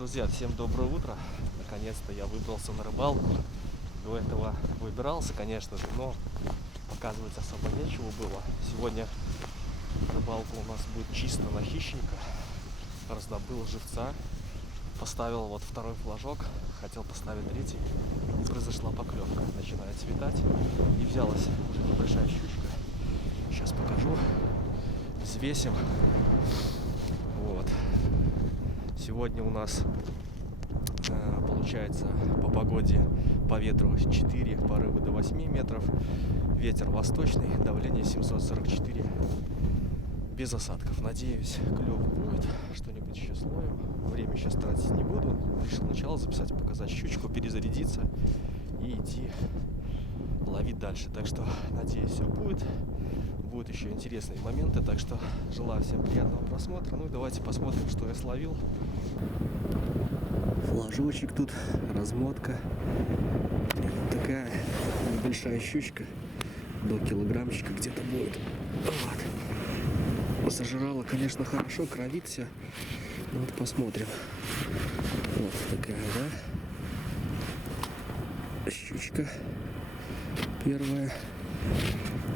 Друзья, всем доброе утро. Наконец-то я выбрался на рыбалку. До этого выбирался, конечно же, но показывать особо нечего было. Сегодня рыбалка у нас будет чисто на хищника. Раздобыл живца, поставил вот второй флажок, хотел поставить третий. И произошла поклевка. Начинает светать. И взялась уже небольшая щучка. Сейчас покажу. Взвесим. Вот. Сегодня у нас получается по погоде, по ветру 4, порывы до 8 метров, ветер восточный, давление 744, без осадков. Надеюсь, клев будет, что-нибудь еще словим. Время сейчас тратить не буду. Решил сначала записать, показать щучку, перезарядиться и идти ловить дальше. Так что надеюсь, все будет. Будут еще интересные моменты, так что желаю всем приятного просмотра. Ну и давайте посмотрим, что я словил. Флажочек тут, размотка. Такая небольшая щучка, до килограммчика где-то будет. Вот. Сожрала, конечно, хорошо, кровит вся. Ну вот посмотрим. Вот такая, да? Щучка первая.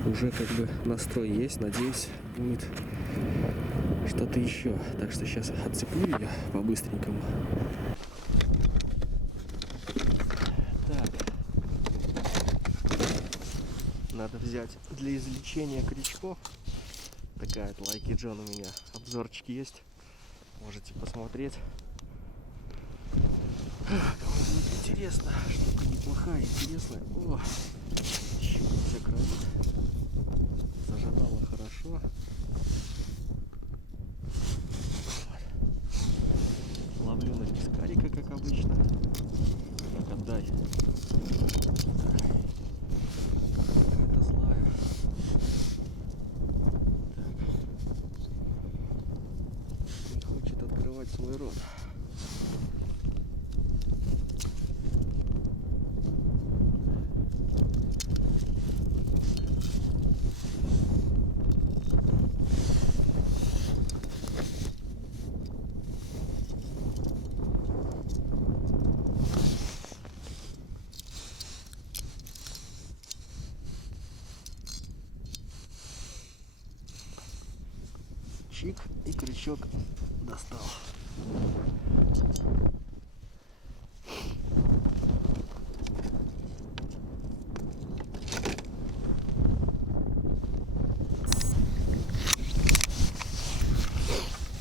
Уже как бы настрой есть, надеюсь, будет что-то еще. Так что сейчас отцеплю ее по-быстренькому. Так. Надо взять для извлечения крючков. Такая вот Лайки Джон у меня. Обзорчик есть. Можете посмотреть. Кому будет интересно. Штука неплохая, интересная. О, щупальца кровит. Заживала хорошо. Ловлю на пескарика, как обычно. Так, отдай. Какая-то злая. Так. Не хочет открывать свой рот. Чик, и крючок достал.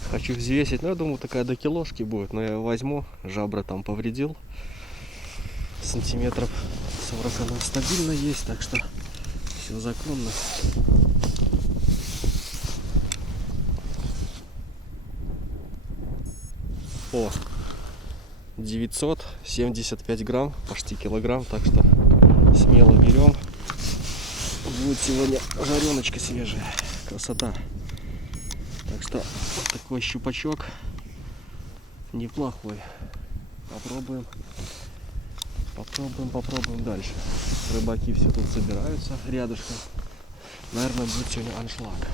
Хочу взвесить, но я думаю, такая до килошки будет, но я возьму, жабры там повредил, сантиметров 40 она стабильно есть, так что все законно. О, 975 грамм, почти килограмм, так что смело берем. Будет сегодня жареночка свежая, красота. Так что вот такой щупачок неплохой. Попробуем дальше. Рыбаки все тут собираются рядышком. Наверное, будет сегодня аншлаг.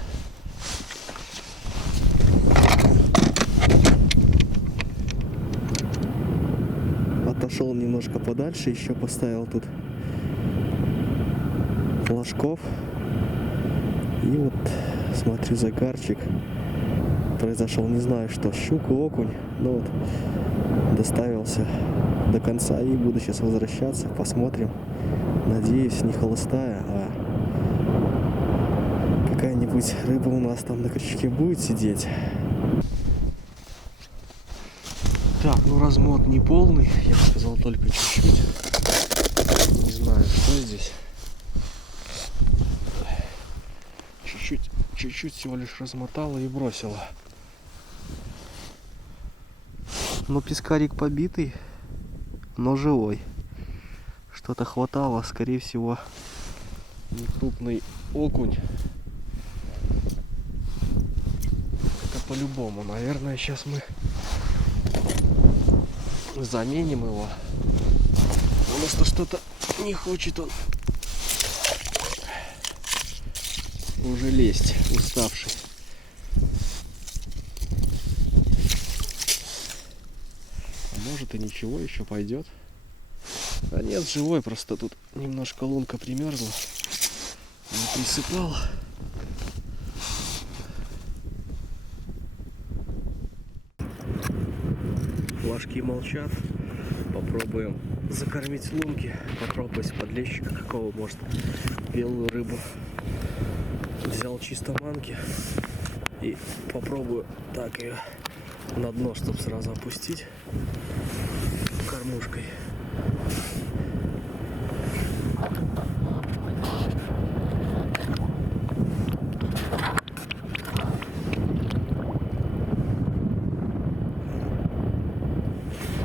Отошел немножко подальше, еще поставил тут флажков. И вот смотрю, загарчик произошел, не знаю что, щука, окунь. Ну вот, доставился до конца и буду сейчас возвращаться, посмотрим. Надеюсь, не холостая, а какая-нибудь рыба у нас там на крючке будет сидеть. Так, ну размот не полный, я бы сказал, только чуть-чуть. Не знаю, что здесь. Чуть-чуть всего лишь размотала и бросила. Но пескарик побитый, но живой. Что-то хватало, скорее всего, некрупный окунь. Это по-любому. Наверное, сейчас мы заменим его. Потому что что-то не хочет он уже лезть, уставший. Может и ничего, еще пойдет. А нет, живой, просто тут немножко лунка примерзла. Не присыпал. Флажки молчат. Попробуем закормить лунки. Попробовать подлещика какого, может, белую рыбу. Взял чисто манки и попробую так ее на дно, чтобы сразу опустить кормушкой.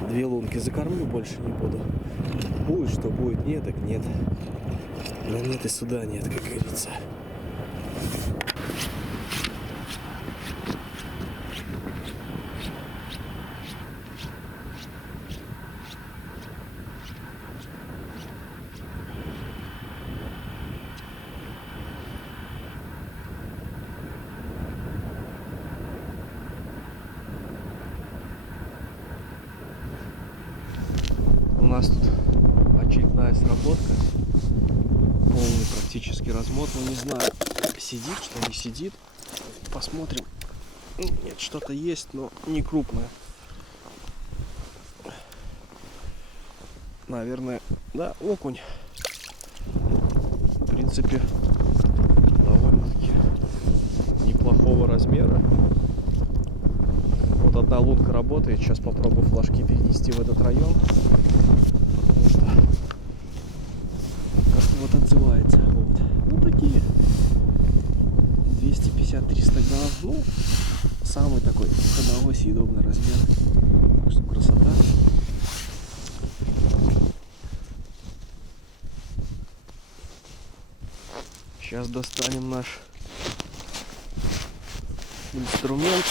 Две лунки закормлю, больше не буду. Будет, что будет, нет, так нет. Но нет и сюда нет, как говорится. У нас тут очередная сработка, полный практически размот, но не знаю, сидит, что не сидит, посмотрим. Нет, что-то есть, но не крупное. Наверное, да, окунь. В принципе, довольно-таки неплохого размера. Вот одна лунка работает, сейчас попробую флажки перенести в этот район. Потому что как-то вот отзывается. Вот. Ну такие 250-300 грамм. Ну, самый такой ходовой съедобный размер. Так что красота. Сейчас достанем наш инструмент.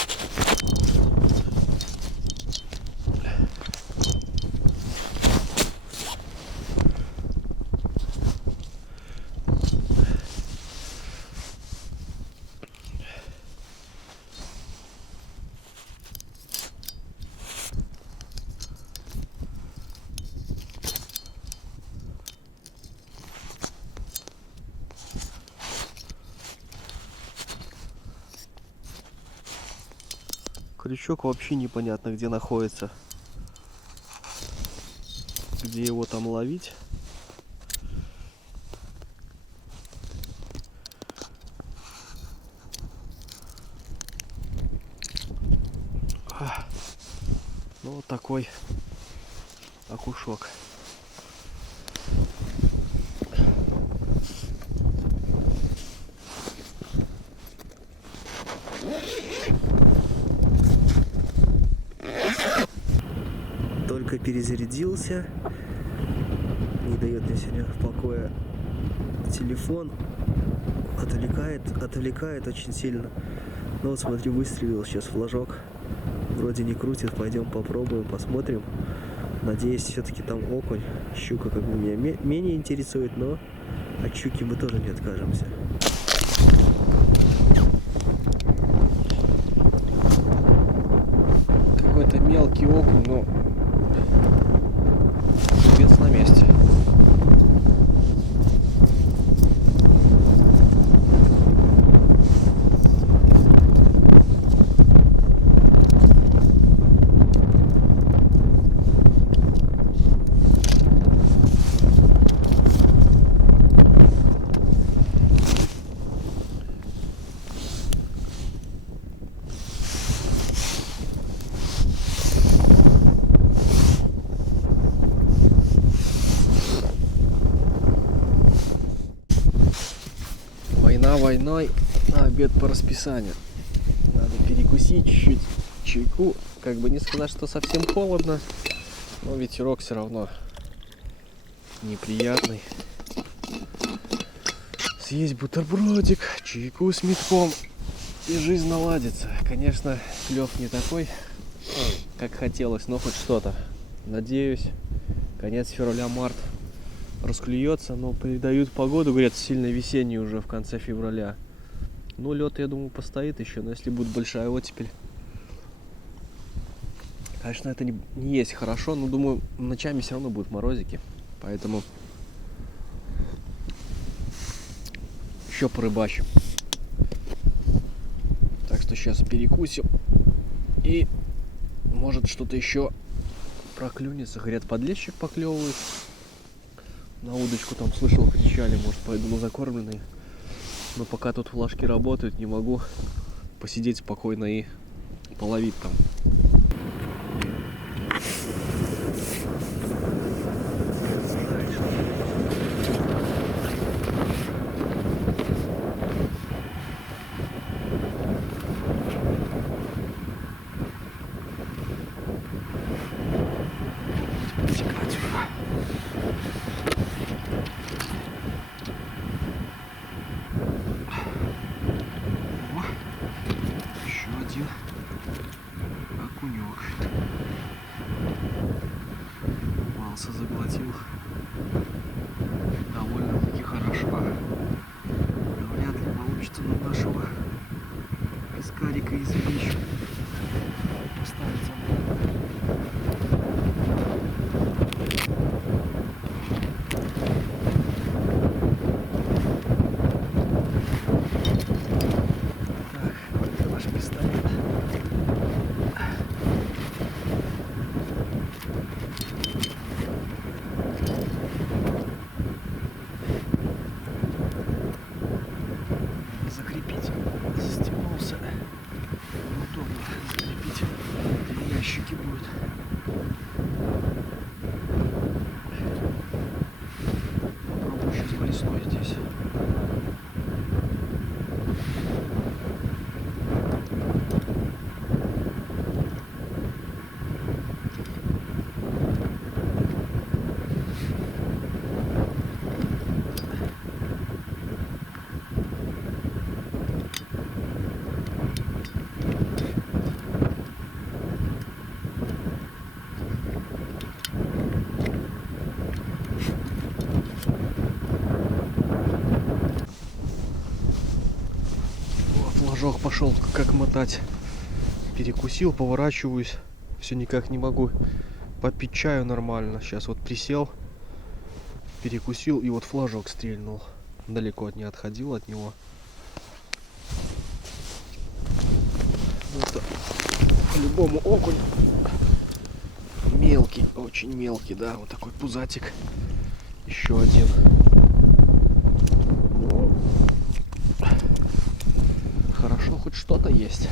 Крючок вообще непонятно где находится, где его там ловить. Ну вот такой окушок. Только перезарядился, не дает мне сегодня покоя телефон, отвлекает очень сильно. Ну вот смотри, выстрелил сейчас флажок, вроде не крутит, пойдем попробуем, посмотрим. Надеюсь, все-таки там окунь, щука как бы меня менее интересует, но от щуки мы тоже не откажемся. Какой-то мелкий окунь, но живец на месте. Война войной, а обед по расписанию. Надо перекусить чуть-чуть чайку. Как бы не сказать, что совсем холодно, но ветерок все равно неприятный. Съесть бутербродик, чайку с метком, и жизнь наладится. Конечно, клев не такой, как хотелось, но хоть что-то. Надеюсь, конец февраля-март расклюется, но передают погоду, говорят, сильно весенний уже в конце февраля. Ну, лед, я думаю, постоит еще, но если будет большая оттепель, Конечно, это не есть хорошо, но думаю, ночами все равно будут морозики. Поэтому еще порыбачим. Так что сейчас перекусим. И может что-то еще проклюнется. Говорят, подлещик поклевывает. На удочку там слышал, кричали, может пойду на закормленный. Но пока тут флажки работают, не могу посидеть спокойно и половить там. Заглотил довольно-таки хорошо. Но вряд ли получится на нашего пескарика извлечь. Поставить так, это наш пистолет. Закрепить. Застегнулся. Удобно закрепить. Для ящики будет. Попробую сейчас блесну здесь. Флажок пошел как мотать. Перекусил, поворачиваюсь. Все никак не могу попить чаю нормально. Сейчас вот присел, перекусил и вот флажок стрельнул. Далеко не отходил от него. Это по-любому окунь. Мелкий, очень мелкий, да. Вот такой пузатик. Еще один. Хорошо, хоть что-то есть.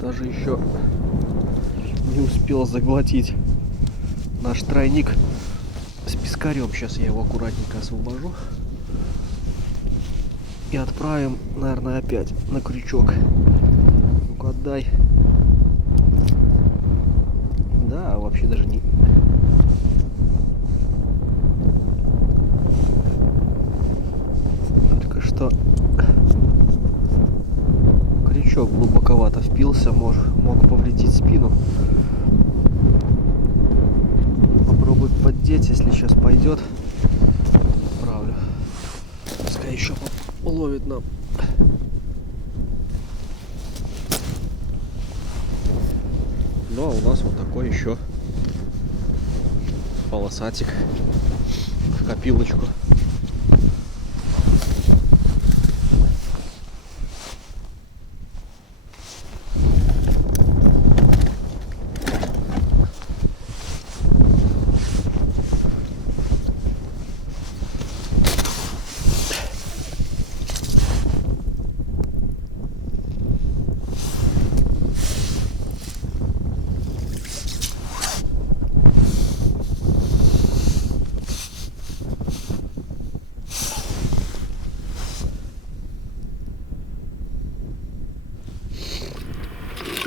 Даже еще не успел заглотить наш тройник с пескарем. Сейчас я его аккуратненько освобожу. И отправим, наверное, опять на крючок. Ну-ка, отдай. Да, вообще даже не... Только что крючок глубоковато впился, мог повредить спину. Попробую поддеть, если сейчас пойдет. Отправлю. Пускай еще ловит нам. Ну а у нас вот такой еще полосатик в копилочку.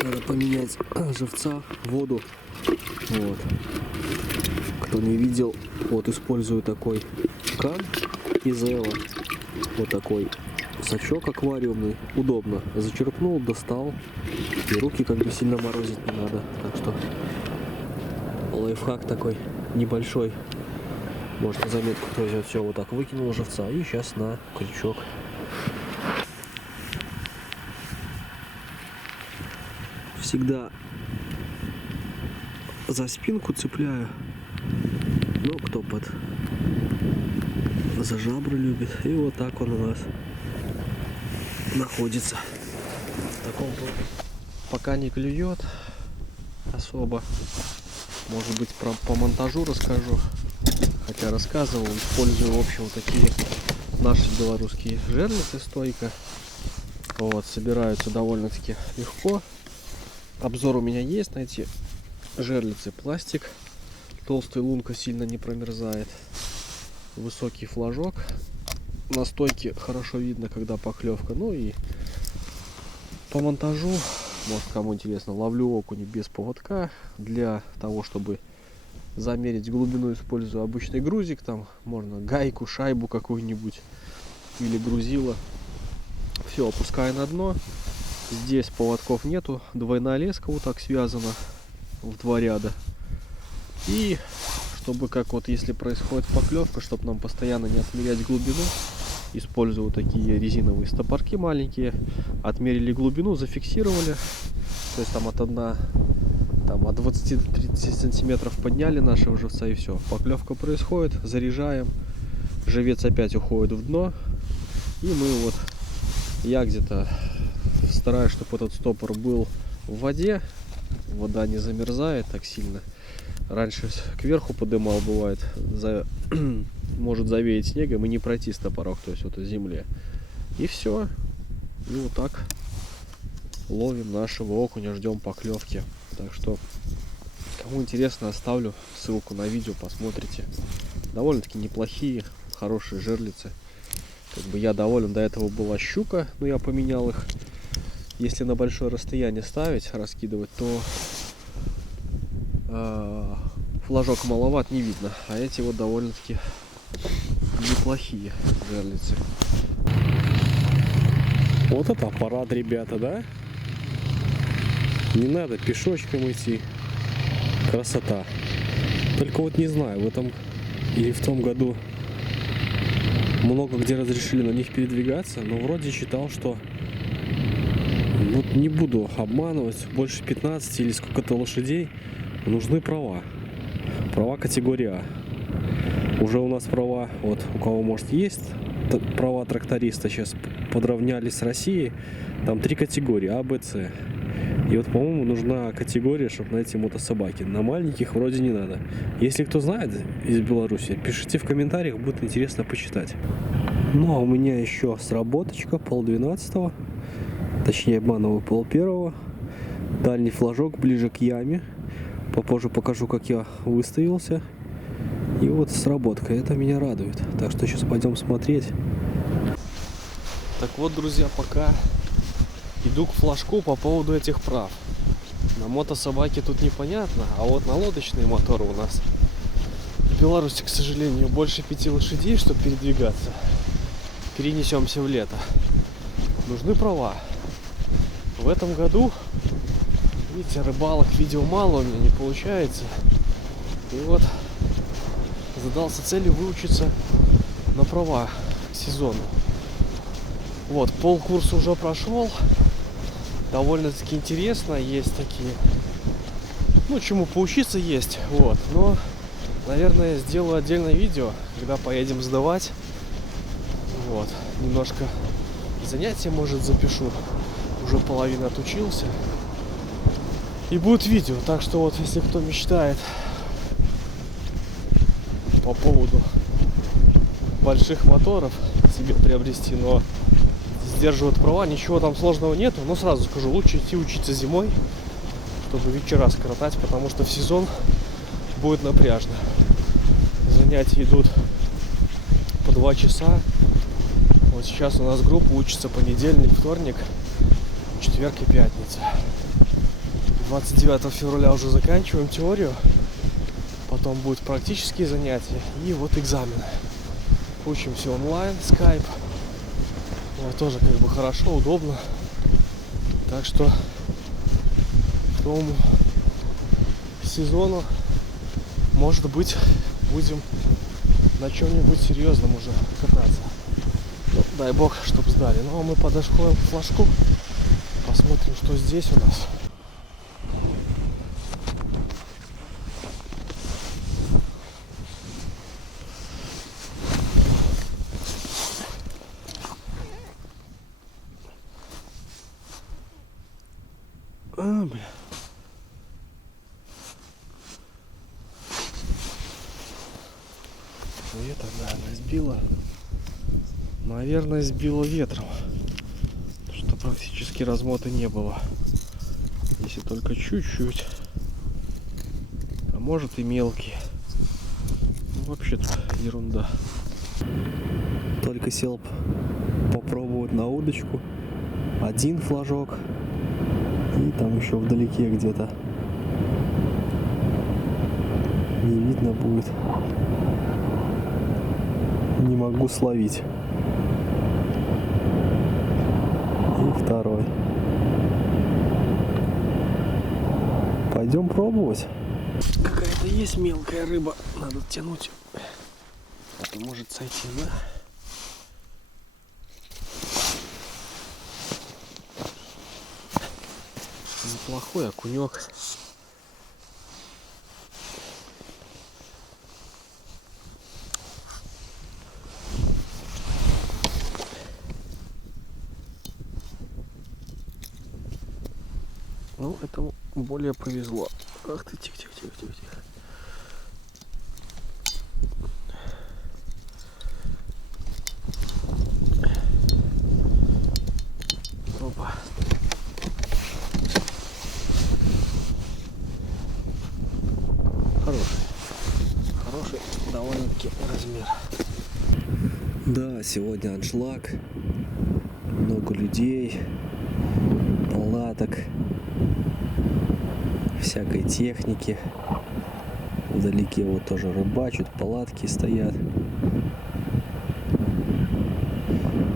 Надо поменять живца, воду. Вот. Кто не видел, вот использую такой кран из Эла. Вот такой сачок аквариумный. Удобно. Зачерпнул, достал. И руки как бы сильно морозить не надо. Так что лайфхак такой небольшой Может, на заметку кто взять. Все, вот так выкинул живца. И сейчас на крючок. Всегда за спинку цепляю. Ну, кто под за жабры любит. И вот так он у нас находится. В таком Пока не клюет особо. Может быть, по монтажу расскажу. Хотя рассказывал, использую, в общем, такие наши белорусские жерлицы стойка. Вот, собираются довольно-таки легко. Обзор у меня есть на эти жерлицы. Пластик. Толстая лунка сильно не промерзает. Высокий флажок. На стойке хорошо видно, когда поклевка. Ну и по монтажу, может, кому интересно, ловлю окуня без поводка. Для того, чтобы замерить глубину, использую обычный грузик. Там можно гайку, шайбу какую-нибудь или грузило. Все, опускаю на дно. Здесь поводков нету. Двойная леска вот так связана в 2 ряда. И чтобы, как вот если происходит поклевка, чтобы нам постоянно не отмерять глубину, использую вот такие резиновые стопорки маленькие. Отмерили глубину, зафиксировали. То есть там от 20 до 30 сантиметров подняли нашего живца, и все. Поклевка происходит, заряжаем. Живец опять уходит в дно. И мы вот, я где-то стараюсь, чтобы этот стопор был в воде. Вода не замерзает так сильно. Раньше кверху подымал, бывает, может завеять снегом и не пройти стопорок, то есть вот в земле. И все. И вот так ловим нашего окуня, ждем поклевки. Так что, кому интересно, оставлю ссылку на видео, посмотрите. Довольно-таки неплохие, хорошие жерлицы. Как бы я доволен. До этого была щука, но я поменял их. Если на большое расстояние ставить, раскидывать, то флажок маловат, не видно. А эти вот довольно-таки неплохие жерлицы. Вот это аппарат, ребята, да? Не надо пешочком идти. Красота. Только вот не знаю, в этом или в том году много где разрешили на них передвигаться, но вроде читал, что вот не буду обманывать, больше 15 или сколько-то лошадей нужны права. Права категории А. Уже у нас права, вот у кого может есть права тракториста, сейчас подравнялись с Россией. Там 3 категории: А, Б, С. И вот, по-моему, нужна категория, чтобы на эти мотособаки. На маленьких вроде не надо. Если кто знает из Беларуси, пишите в комментариях, будет интересно почитать. Ну а у меня еще сработочка 11:30, точнее обманываю 11:30. Дальний флажок ближе к яме. Попозже покажу, как я выставился. И вот сработка, это меня радует. Так что сейчас пойдем смотреть. Так вот, друзья, пока иду к флажку по поводу этих прав. На мотособаке тут непонятно, а вот на лодочные моторы у нас в Беларуси, к сожалению, больше 5 лошадей, чтобы передвигаться. Перенесемся в лето. Нужны права. В этом году, видите, рыбалок видео мало у меня, не получается. И вот задался целью выучиться на права к сезону. Вот, полкурса уже прошел. Довольно-таки интересно, есть такие, ну, чему поучиться есть, вот, но, наверное, сделаю отдельное видео, когда поедем сдавать, вот, немножко занятия, может, запишу, уже половину отучился, и будет видео, так что вот, если кто мечтает по поводу больших моторов себе приобрести, но сдерживают права, ничего там сложного нету, но сразу скажу, лучше идти учиться зимой, чтобы вечера скоротать, потому что в сезон будет напряжно. Занятия идут по 2 часа. Вот сейчас у нас группа учится понедельник, вторник, четверг и пятница. 29 февраля уже заканчиваем теорию, потом будут практические занятия и вот экзамены. Учимся онлайн, скайп. Вот, тоже как бы хорошо, удобно. Так что к тому сезону, может быть, будем на чем-нибудь серьезном уже кататься. Ну, дай бог, чтоб сдали. Ну а мы подошли к флажку, посмотрим, что здесь у нас. Бля. Ветер, наверное, сбило. Наверное, сбило ветром. Что практически размота не было. Если только чуть-чуть. А может и мелкие. Ну, вообще-то ерунда. Только сел попробовать на удочку. Один флажок. И там еще вдалеке где-то. Не видно будет. Не могу словить. И второй. Пойдем пробовать. Какая-то есть мелкая рыба. Надо тянуть. А то может сойти, да? Неплохой окунек. Ну, этому более повезло. Ах ты, тихо. Опа. Хороший довольно-таки размер. Да, сегодня аншлаг. Много людей, палаток, всякой техники. Вдалеке вот тоже рыбачат, палатки стоят.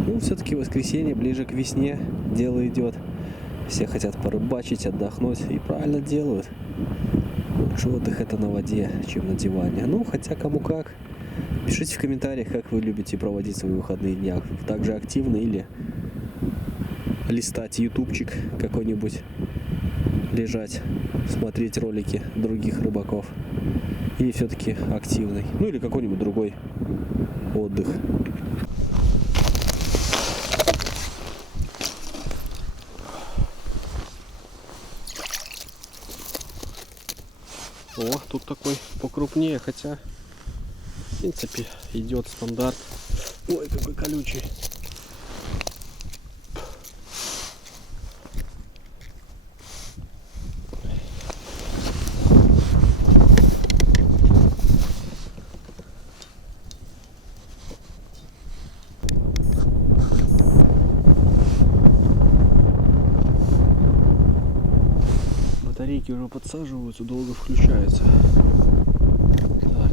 Ну, все-таки воскресенье, ближе к весне, дело идет. Все хотят порыбачить, отдохнуть, и правильно делают. Лучше отдых это на воде, чем на диване. Ну, хотя кому как. Пишите в комментариях, как вы любите проводить свои выходные дни. Также активно или листать ютубчик какой-нибудь, лежать, смотреть ролики других рыбаков. Или все-таки активный. Ну или какой-нибудь другой отдых. О, тут такой покрупнее, хотя в принципе идет стандарт. Ой, какой колючий. Батарейки уже подсаживаются, долго включаются. Так.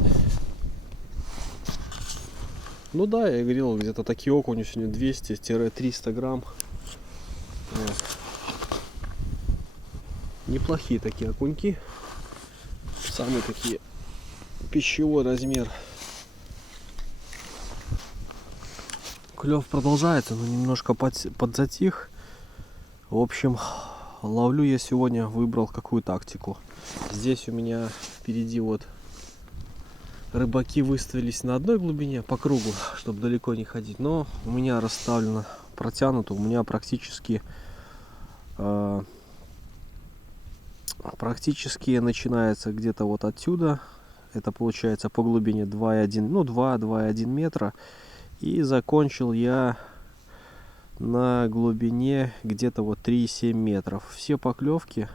Ну да, я говорил, где-то такие окуни сегодня 200-300 грамм. Вот. Неплохие такие окуньки. Самые такие пищевой размер. Клев продолжается, но немножко подзатих. В общем, ловлю я сегодня, выбрал какую тактику. Здесь у меня впереди вот рыбаки выставились на одной глубине по кругу, чтобы далеко не ходить. Но у меня расставлено, протянуто, у меня практически начинается где-то вот отсюда. Это получается по глубине 2,1, ну 2,1 метра. И закончил я на глубине где-то вот 3,7 метров. Все поклевки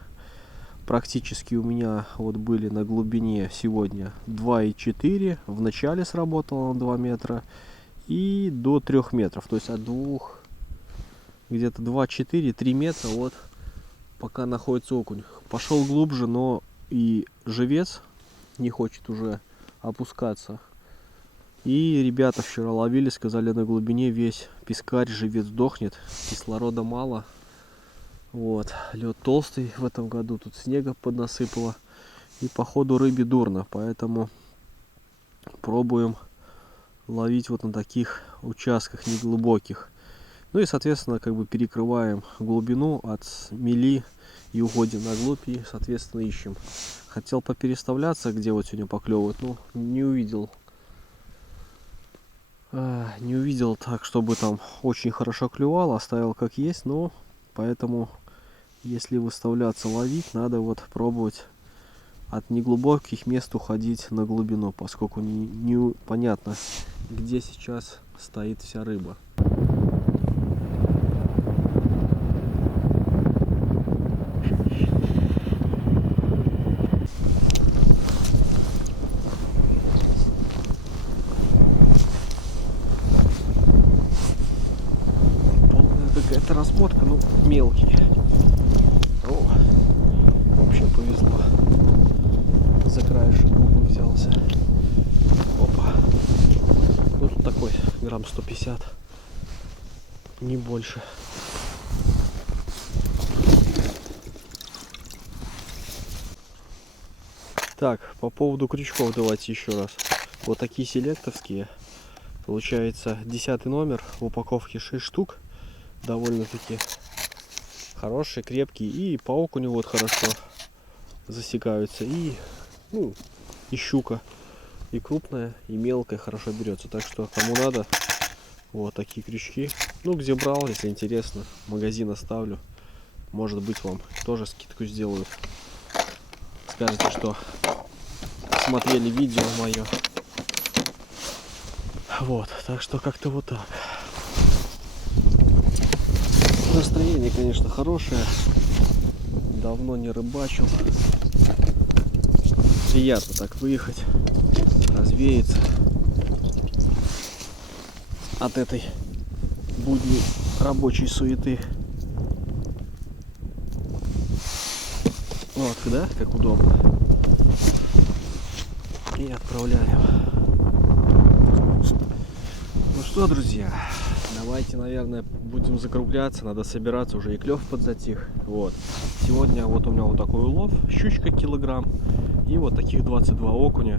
практически у меня вот были на глубине сегодня 2,4. В начале сработало на 2 метра и до 3 метров. То есть от 2, где-то 2,4-3 метра вот пока находится окунь. Пошел глубже, но и живец не хочет уже опускаться. И ребята вчера ловили, сказали, на глубине весь пескарь, живец дохнет, кислорода мало. Вот, лед толстый в этом году, тут снега поднасыпало. И походу рыбе дурно, поэтому пробуем ловить вот на таких участках неглубоких. Ну и, соответственно, как бы перекрываем глубину от мели и уходим на глубь и, соответственно, ищем. Хотел попереставляться, где вот сегодня поклевывают, но не увидел. Не увидел так, чтобы там очень хорошо клювало, оставил как есть, но поэтому, если выставляться ловить, надо вот пробовать от неглубоких мест уходить на глубину, поскольку непонятно, где сейчас стоит вся рыба. Какая-то размотка, ну, мелкий. О, вообще повезло. За краешек губы взялся. Опа. Ну, тут такой, грамм 150. Не больше. Так, по поводу крючков давайте еще раз. Вот такие селектовские. Получается 10 номер, в упаковке 6 штук. Довольно-таки хорошие, крепкие, и по окуню вот хорошо засекаются, и, ну, и щука, и крупная, и мелкая хорошо берется, так что кому надо, вот такие крючки, ну, где брал, если интересно, магазин оставлю, может быть, вам тоже скидку сделают, скажете, что смотрели видео мое, вот, так что как-то вот так. Настроение, конечно, хорошее. Давно не рыбачил. Приятно так выехать, развеяться от этой будней рабочей суеты. Вот, да, как удобно. И отправляем. Ну что, друзья, давайте, наверное, будем закругляться, надо собираться, уже и клев подзатих. Вот. Сегодня вот у меня вот такой улов, щучка килограмм, и вот таких 22 окуня,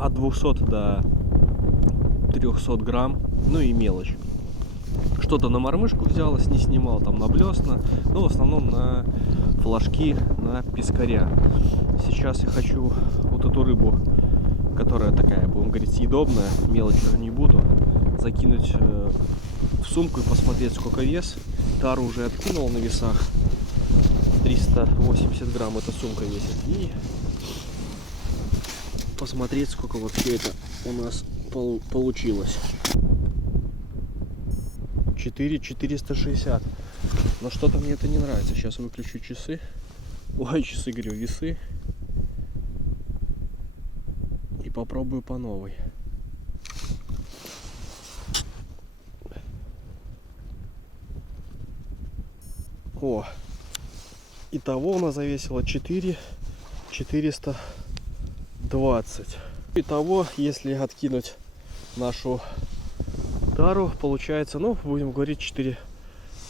от 200 до 300 грамм, ну и мелочь. Что-то на мормышку взялось, не снимал, там на блесна, но в основном на флажки, на пескаря. Сейчас я хочу вот эту рыбу, которая такая, будем говорить, съедобная, мелочь уже не буду, закинуть в сумку и посмотреть, сколько вес. Тару уже откинул на весах, 380 грамм эта сумка весит, и посмотреть, сколько вообще это у нас получилось. 460. Но что-то мне это не нравится. Сейчас выключу часы. Ой, часы, говорю, весы. И попробую по новой. О, итого у нас завесило 420. Итого, если откинуть нашу тару, получается, ну, будем говорить, 4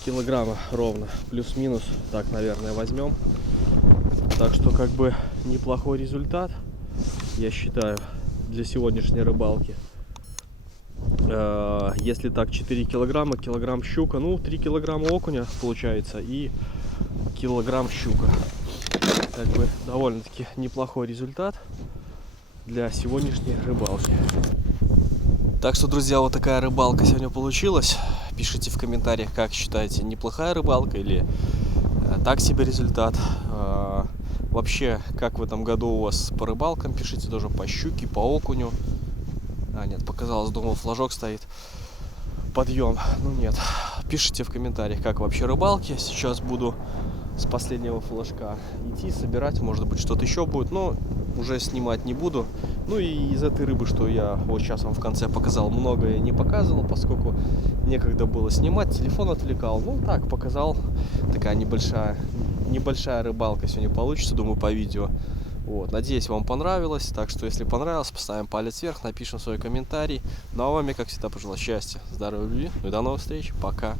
килограмма ровно. Плюс-минус, так, наверное, возьмем. Так что, как бы, неплохой результат, я считаю, для сегодняшней рыбалки. Если так, 4 килограмма, килограмм щука, ну, 3 килограмма окуня получается и килограмм щука. Как бы довольно-таки неплохой результат для сегодняшней рыбалки. Так что, друзья, вот такая рыбалка сегодня получилась. Пишите в комментариях, как считаете, неплохая рыбалка или так себе результат. Вообще, как в этом году у вас по рыбалкам, пишите тоже по щуке, по окуню. А, нет, показалось, думал, флажок стоит. Подъем. Ну нет. Пишите в комментариях, как вообще рыбалки. Сейчас буду с последнего флажка идти, собирать. Может быть, что-то еще будет, но уже снимать не буду. Ну и из этой рыбы, что я вот сейчас вам в конце показал, многое не показывал, поскольку некогда было снимать, телефон отвлекал. Ну так, показал. Такая небольшая рыбалка сегодня получится, думаю, по видео. Вот, надеюсь, вам понравилось. Так что, если понравилось, поставим палец вверх, напишем свой комментарий. Ну а вам я, как всегда, пожелаю счастья, здоровья, любви. Ну и до новых встреч. Пока.